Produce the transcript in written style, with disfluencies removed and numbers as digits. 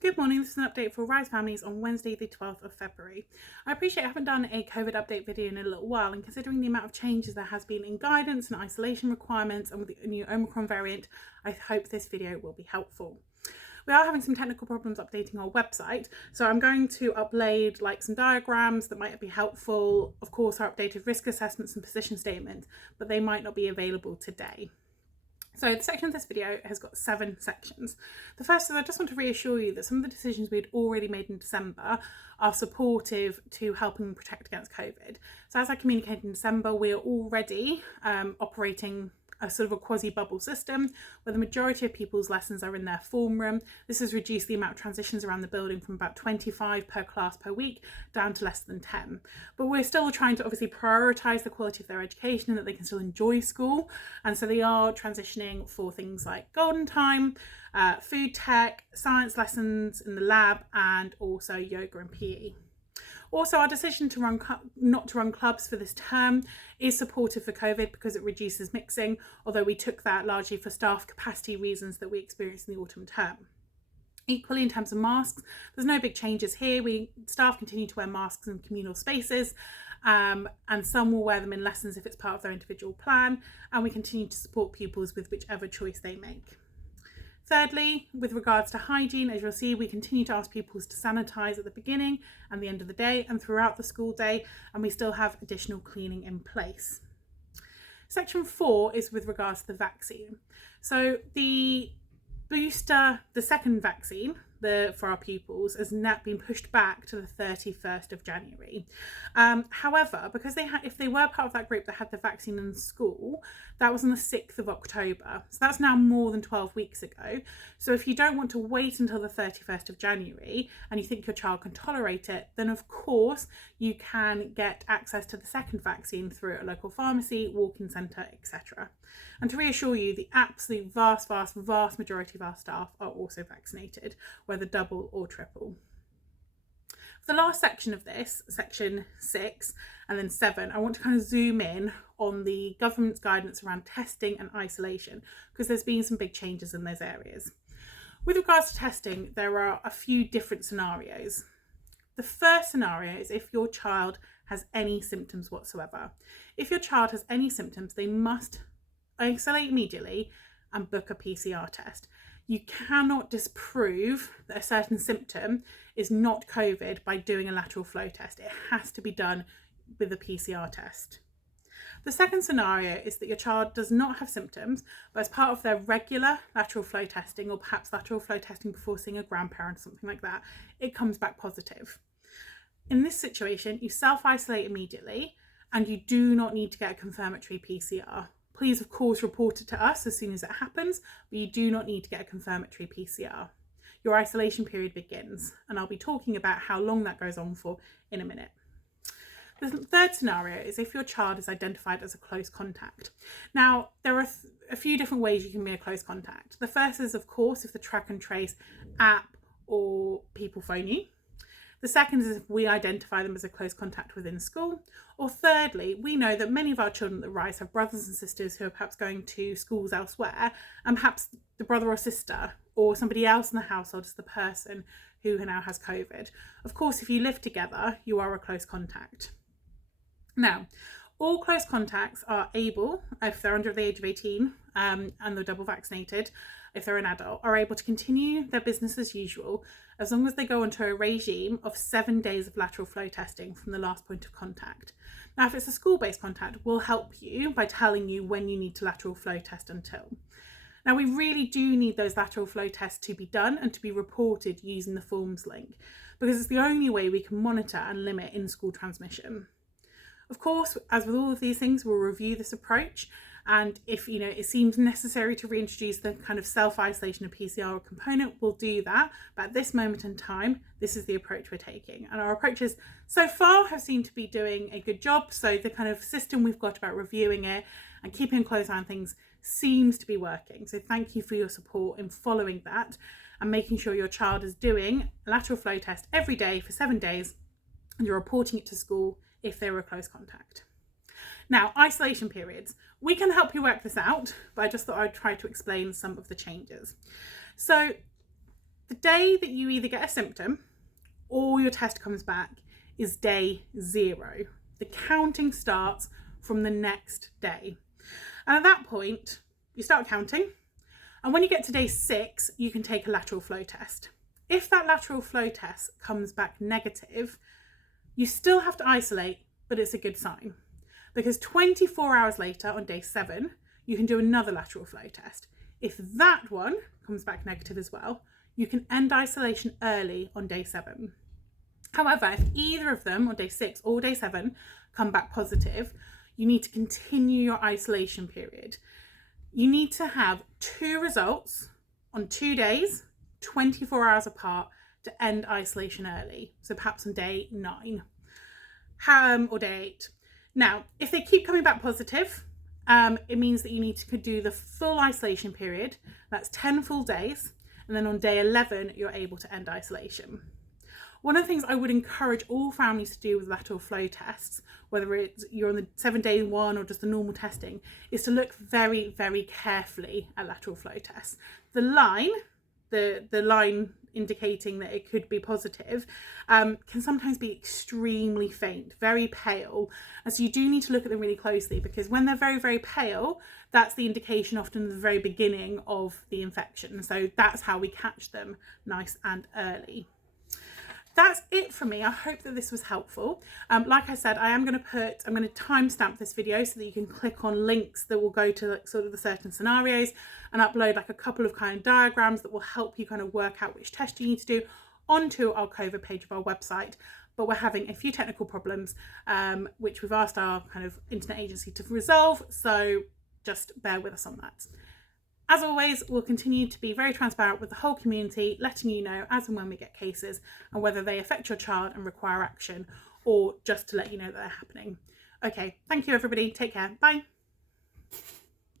Good morning, this is an update for Rise Families on Wednesday the 12th of February. I appreciate I haven't done a COVID update video in a little while, and considering the amount of changes there has been in guidance and isolation requirements and with the new Omicron variant, I hope this video will be helpful. We are having some technical problems updating our website, so I'm going to upload some diagrams that might be helpful, of course our updated risk assessments and position statements, but they might not be available today. So the section of this video has got 7 sections. The first is I just want to reassure you that some of the decisions we'd already made in December are supportive to helping protect against COVID. So as I communicated in December, we are already operating a sort of a quasi-bubble system where the majority of people's lessons are in their form room. This has reduced the amount of transitions around the building from about 25 per class per week down to less than 10. But we're still trying to obviously prioritise the quality of their education and that they can still enjoy school. And so they are transitioning for things like golden time, food tech, science lessons in the lab, and also yoga and PE. Also, our decision to not to run clubs for this term is supportive for COVID because it reduces mixing, although we took that largely for staff capacity reasons that we experienced in the autumn term. Equally, in terms of masks, there's no big changes here. Staff continue to wear masks in communal spaces, and some will wear them in lessons if it's part of their individual plan, and we continue to support pupils with whichever choice they make. Thirdly, with regards to hygiene, as you'll see, we continue to ask pupils to sanitise at the beginning and the end of the day and throughout the school day, and we still have additional cleaning in place. Section 4 is with regards to the vaccine. So the second vaccine for our pupils has now been pushed back to the 31st of January. However, because if they were part of that group that had the vaccine in school, that was on the 6th of October. So that's now more than 12 weeks ago. So if you don't want to wait until the 31st of January and you think your child can tolerate it, then of course you can get access to the second vaccine through a local pharmacy, walk-in centre, etc. And to reassure you, the absolute vast majority of our staff are also vaccinated, whether double or triple. For the last section of this, section 6 and then 7, I want to kind of zoom in on the government's guidance around testing and isolation because there's been some big changes in those areas. With regards to testing, there are a few different scenarios. The first scenario is if your child has any symptoms whatsoever. If your child has any symptoms, they must isolate immediately and book a PCR test. You cannot disprove that a certain symptom is not COVID by doing a lateral flow test. It has to be done with a PCR test. The second scenario is that your child does not have symptoms, but as part of their regular lateral flow testing, or perhaps lateral flow testing before seeing a grandparent or something like that, it comes back positive. In this situation, you self-isolate immediately and you do not need to get a confirmatory PCR. Please, of course, report it to us as soon as it happens, but you do not need to get a confirmatory PCR. Your isolation period begins, and I'll be talking about how long that goes on for in a minute. The third scenario is if your child is identified as a close contact. Now, there are a few different ways you can be a close contact. The first is, of course, if the track and trace app or people phone you. The second is if we identify them as a close contact within school. Or thirdly, we know that many of our children at Rise have brothers and sisters who are perhaps going to schools elsewhere, and perhaps the brother or sister or somebody else in the household is the person who now has COVID. Of course, if you live together, you are a close contact. Now, all close contacts are able, if they're under the age of 18 and they're double vaccinated, if they're an adult, are able to continue their business as usual as long as they go onto a regime of 7 days of lateral flow testing from the last point of contact. Now, if it's a school-based contact, we'll help you by telling you when you need to lateral flow test until. Now, we really do need those lateral flow tests to be done and to be reported using the forms link because it's the only way we can monitor and limit in-school transmission. Of course, as with all of these things, we'll review this approach, and if it seems necessary to reintroduce the kind of self-isolation of PCR component, we'll do that. But at this moment in time, this is the approach we're taking. And our approaches so far have seemed to be doing a good job. So the kind of system we've got about reviewing it and keeping a close eye on things seems to be working. So thank you for your support in following that and making sure your child is doing a lateral flow test every day for 7 days and you're reporting it to school if they were a close contact. Now, isolation periods. We can help you work this out, but I just thought I'd try to explain some of the changes. So The day that you either get a symptom or your test comes back is day 0. The counting starts from the next day. And at that point, you start counting. And when you get to day 6, you can take a lateral flow test. If that lateral flow test comes back negative, you still have to isolate, but it's a good sign. Because 24 hours later, on day 7, you can do another lateral flow test. If that one comes back negative as well, you can end isolation early on day 7. However, if either of them on day 6 or day 7 come back positive, you need to continue your isolation period. You need to have 2 results on 2 days, 24 hours apart, to end isolation early. So perhaps on day 9 or day 8. Now, if they keep coming back positive, it means that you need to do the full isolation period. That's 10 full days. And then on day 11, you're able to end isolation. One of the things I would encourage all families to do with lateral flow tests, whether it's you're on the 7-day one or just the normal testing, is to look very, very carefully at lateral flow tests. The line indicating that it could be positive can sometimes be extremely faint, very pale. And so you do need to look at them really closely, because when they're very, very pale, that's the indication often at the very beginning of the infection. So that's how we catch them nice and early. That's it for me. I hope that this was helpful. Like I said, I'm going to timestamp this video so that you can click on links that will go to sort of the certain scenarios, and upload like a couple of kind of diagrams that will help you kind of work out which test you need to do onto our COVID page of our website. But we're having a few technical problems, which we've asked our kind of internet agency to resolve. So just bear with us on that. As always, we'll continue to be very transparent with the whole community, letting you know as and when we get cases and whether they affect your child and require action, or just to let you know that they're happening. Okay, thank you everybody. Take care. Bye.